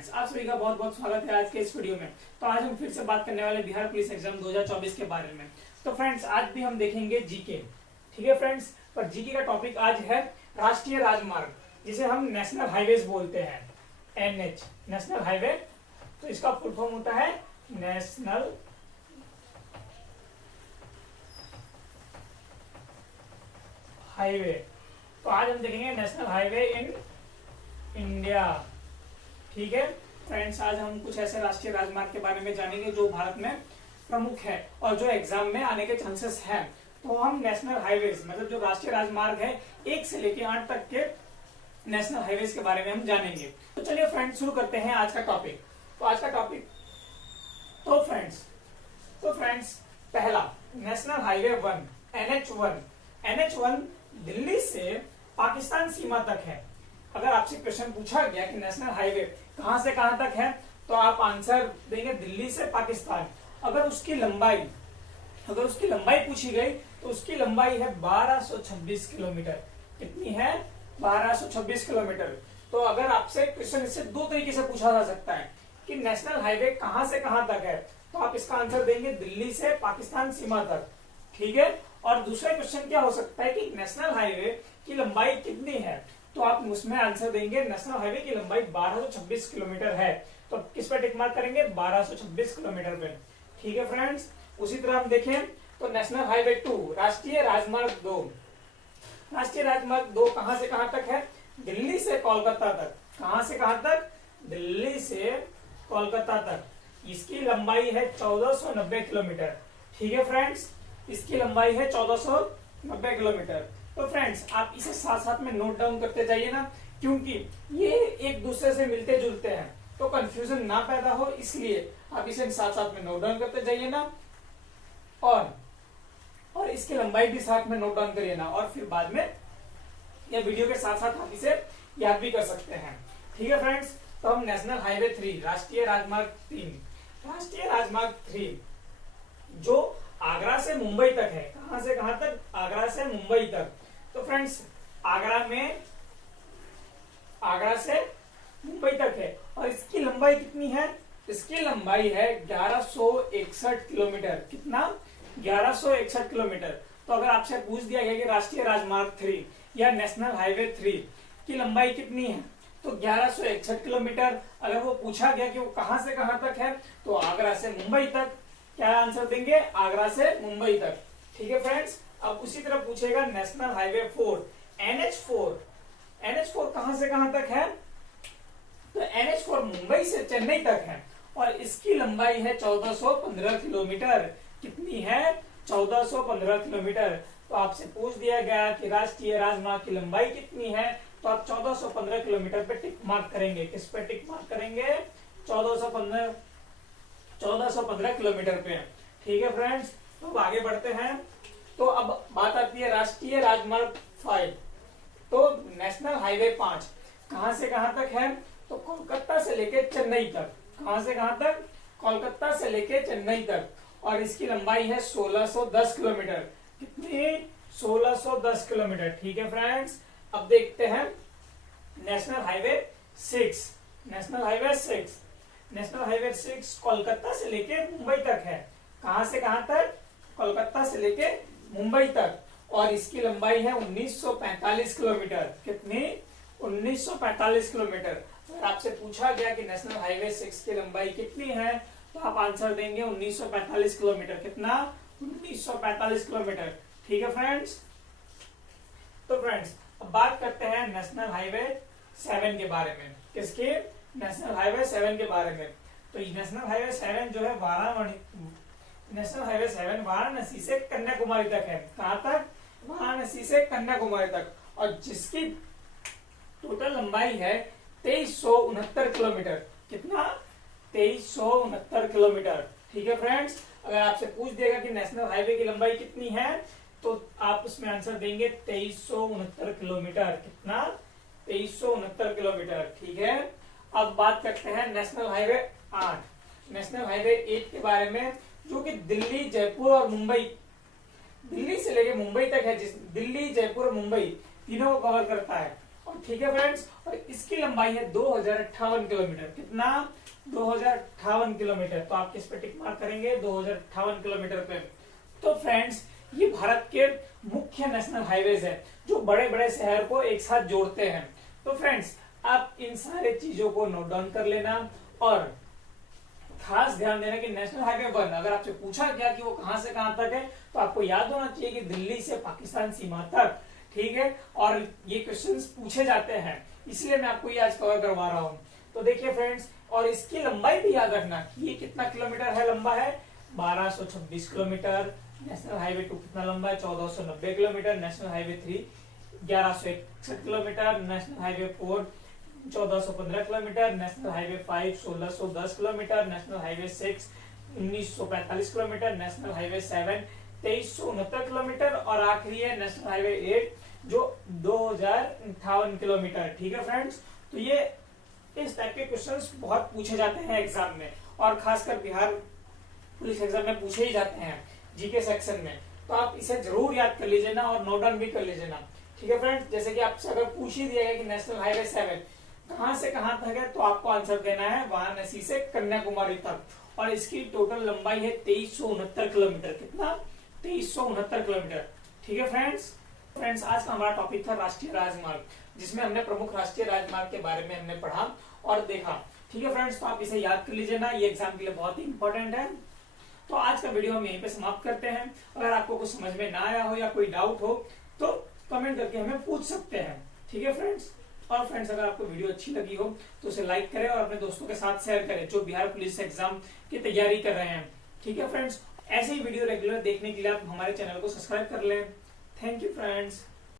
Friends, आप सभी का बहुत बहुत स्वागत है आज के इस वीडियो में। तो आज हम फिर से बात करने वाले बिहार पुलिस एग्जाम 2024 के बारे में। तो फ्रेंड्स, आज भी हम देखेंगे जीके। ठीक है फ्रेंड्स, पर जीके का टॉपिक आज है राष्ट्रीय राजमार्ग, जिसे हम नेशनल हाईवेज बोलते हैं, एनएच, नेशनल हाईवे। तो इसका फुल फॉर्म होता है नेशनल हाईवे। तो आज हम देखेंगे नेशनल हाईवे इन इंडिया। ठीक है फ्रेंड्स, आज हम कुछ ऐसे राष्ट्रीय राजमार्ग के बारे में जानेंगे जो भारत में प्रमुख है और जो एग्जाम में आने के चांसेस हैं। तो हम नेशनल हाईवेज मतलब जो राष्ट्रीय राजमार्ग है 1 से लेकर 8 तक के नेशनल हाईवेज के बारे में हम जानेंगे। तो चलिए फ्रेंड्स, शुरू करते हैं आज का टॉपिक। तो आज का टॉपिक तो फ्रेंड्स पहला नेशनल हाईवे 1 NH1 दिल्ली से पाकिस्तान सीमा तक है। अगर आपसे क्वेश्चन पूछा गया कि नेशनल हाईवे कहां से कहां तक है, तो आप आंसर देंगे दिल्ली से पाकिस्तान। अगर उसकी लंबाई पूछी गई तो उसकी लंबाई है 1226 किलोमीटर। कितनी है? 1226 किलोमीटर। तो अगर आपसे क्वेश्चन इससे दो तरीके से पूछा जा सकता है कि नेशनल हाईवे कहां से कहां तक है, तो आप इसका आंसर देंगे दिल्ली से पाकिस्तान सीमा तक। ठीक है। और दूसरा क्वेश्चन क्या हो सकता है कि नेशनल हाईवे की लंबाई कितनी है, तो आप उसमें आंसर देंगे नेशनल हाईवे की लंबाई 1226 किलोमीटर है। तो किस पे टिक मार्क करेंगे? 1226 किलोमीटर पे। ठीक है फ्रेंड्स, उसी तरह हम देखें तो नेशनल हाईवे 2 राष्ट्रीय राजमार्ग 2 कहां से कहां तक है? दिल्ली से कोलकाता तक। कहां से कहां तक? दिल्ली से कोलकाता तक। इसकी लंबाई है 1490 किलोमीटर। ठीक है फ्रेंड्स, इसकी लंबाई है 1490 किलोमीटर। तो फ्रेंड्स, आप इसे साथ साथ में नोट डाउन करते जाइए ना, क्योंकि ये एक दूसरे से मिलते जुलते हैं, तो कंफ्यूजन ना पैदा हो, इसलिए आप इसे साथ साथ में नोट डाउन करते जाइए ना। और इसकी लंबाई भी साथ में नोट डाउन करिए ना, और फिर बाद में या वीडियो के साथ साथ आप इसे याद भी कर सकते हैं। ठीक है फ्रेंड्स, तो हम नेशनल हाईवे 3 राष्ट्रीय राजमार्ग 3 जो आगरा से मुंबई तक है। कहां से कहां तक? आगरा से मुंबई तक। तो फ्रेंड्स, आगरा से मुंबई तक है, और इसकी लंबाई कितनी है? इसकी लंबाई है 1161 किलोमीटर। कितना? 1161 किलोमीटर। तो अगर आपसे पूछ दिया गया कि राष्ट्रीय राजमार्ग 3 या नेशनल हाईवे 3 की लंबाई कितनी है, तो 1161 किलोमीटर। अगर वो पूछा गया कि वो कहां से कहां तक है, तो आगरा से मुंबई तक। क्या आंसर देंगे? आगरा से मुंबई तक। ठीक है फ्रेंड्स, अब उसी तरह पूछेगा नेशनल हाईवे 4 NH4 कहां से कहां तक है? तो NH4 मुंबई से चेन्नई तक है, और इसकी लंबाई है 1415 किलोमीटर। कितनी है? 1415 किलोमीटर। तो आपसे पूछ दिया गया कि राष्ट्रीय राजमार्ग की लंबाई कितनी है, तो आप 1415 किलोमीटर पे टिक मार्क करेंगे। किस पे टिक मार्क करेंगे? 1415 किलोमीटर पे। ठीक है फ्रेंड्स, तो अब आगे बढ़ते हैं। तो अब बात आती है राष्ट्रीय राजमार्ग 5। तो नेशनल हाईवे 5 कहां से कहां तक है? तो कोलकाता से लेके चेन्नई तक। कहां से कहां तक? कोलकाता से लेके चेन्नई तक, और इसकी लंबाई है 1610 किलोमीटर। कितनी? 1610 किलोमीटर। ठीक है फ्रेंड्स, अब देखते हैं national highway 6। National highway 6 Kolkata से लेके मुंबई तक है। कहां से कहां तक? कोलकाता से लेके मुंबई तक, और इसकी लंबाई है 1945 किलोमीटर। कितनी? 1945 किलोमीटर। अगर आपसे पूछा गया कि नेशनल हाईवे 6 की लंबाई कितनी है, तो आप आंसर देंगे 1945 किलोमीटर। कितना? 1945 किलोमीटर। ठीक है फ्रेंड्स। तो फ्रेंड्स, अब बात करते हैं नेशनल हाईवे 7 के बारे में। किसके? नेशनल हाईवे 7 के बारे में। तो नेशनल हाईवे 7 जो है वाराणसी से कन्याकुमारी तक है। कहां तक? वाराणसी से कन्याकुमारी तक, और जिसकी टोटल लंबाई है 2369 किलोमीटर। कितना? 2369 किलोमीटर। ठीक है फ्रेंड्स, अगर आपसे पूछ देगा कि नेशनल हाईवे की लंबाई कितनी है, तो आप उसमें आंसर देंगे 2369 किलोमीटर। कितना? 2369 किलोमीटर। ठीक है। अब बात करते हैं नेशनल हाईवे 8 के बारे में, जो कि दिल्ली, जयपुर और मुंबई, दिल्ली से लेके मुंबई तक है। दिल्ली, जयपुर और मुंबई तीनों को कवर करता है, और ठीक है फ्रेंड्स, और इसकी लंबाई है 2058 किलोमीटर। कितना? 2058 किलोमीटर। तो आप किस पे टिक मार्क करेंगे? 2058 किलोमीटर पे। तो फ्रेंड्स ये भारत के मुख्य नेशनल हाईवेज है जो बड़े बड़े शहर को एक साथ जोड़ते हैं। तो फ्रेंड्स आप इन सारे चीजों को नोट डाउन कर लेना और खास ध्यान देना कि नेशनल हाईवे 1 अगर आपसे पूछा गया कि वो कहां से कहां तक है तो आपको याद होना चाहिए कि दिल्ली से पाकिस्तान सीमा तक, ठीक है। और ये क्वेश्चंस पूछे जाते हैं, इसलिए मैं आपको ये आज कवर करवा रहा हूं। तो देखिए फ्रेंड्स, और इसकी लंबाई भी याद रखना कि ये कितना किलोमीटर है, लंबा है 1226 किलोमीटर। नेशनल हाईवे 2 कितना लंबा है? 1490 kilometre. National highway 3 1161 kilometre. National highway 4 1415 kilometre. National highway 5 1610 kilometre. National highway 6 1945 kilometre. National highway 7 2369 kilometre और आखिरी है नेशनल हाईवे 8 जो 2058 किलोमीटर। ठीक है फ्रेंड्स, तो ये इस टाइप के क्वेश्चंस बहुत पूछे जाते हैं एग्जाम में और खासकर बिहार पुलिस एग्जाम में पूछे ही जाते हैं जीके सेक्शन में। तो आप इसे जरूर याद कर लीजिए ना और नोट डाउन भी कर लीजिए ना। ठीक है फ्रेंड्स, जैसे कि आपसे अगर पूछ ही दिया गया कि नेशनल हाईवे 7 कहां से कहां तक है तो आपको आंसर देना है वाराणसी से कन्याकुमारी तक और इसकी टोटल लंबाई है 2369 किलोमीटर। कितना? 2369 किलोमीटर। ठीक है फ्रेंड्स आज का हमारा टॉपिक था राष्ट्रीय राजमार्ग, जिसमें हमने प्रमुख राष्ट्रीय राजमार्ग के बारे में हमने पढ़ा और देखा। ठीक है फ्रेंड्स, तो आप इसे याद कर लीजिए ना, ये एग्जाम के लिए बहुत ही इंपॉर्टेंट है। तो आज का वीडियो हम यहीं पे समाप्त करते हैं। अगर आपको कुछ समझ में ना आया हो या कोई डाउट हो तो कमेंट करके हमें पूछ सकते हैं। ठीक है फ्रेंड्स, और फ्रेंड्स अगर आपको वीडियो अच्छी लगी हो तो उसे लाइक करें और अपने दोस्तों के साथ शेयर करें जो बिहार पुलिस एग्जाम की तैयारी कर रहे हैं। ठीक है फ्रेंड्स, ऐसे ही वीडियो रेगुलर देखने के लिए आप हमारे चैनल को सब्सक्राइब कर लें। Thank you friends.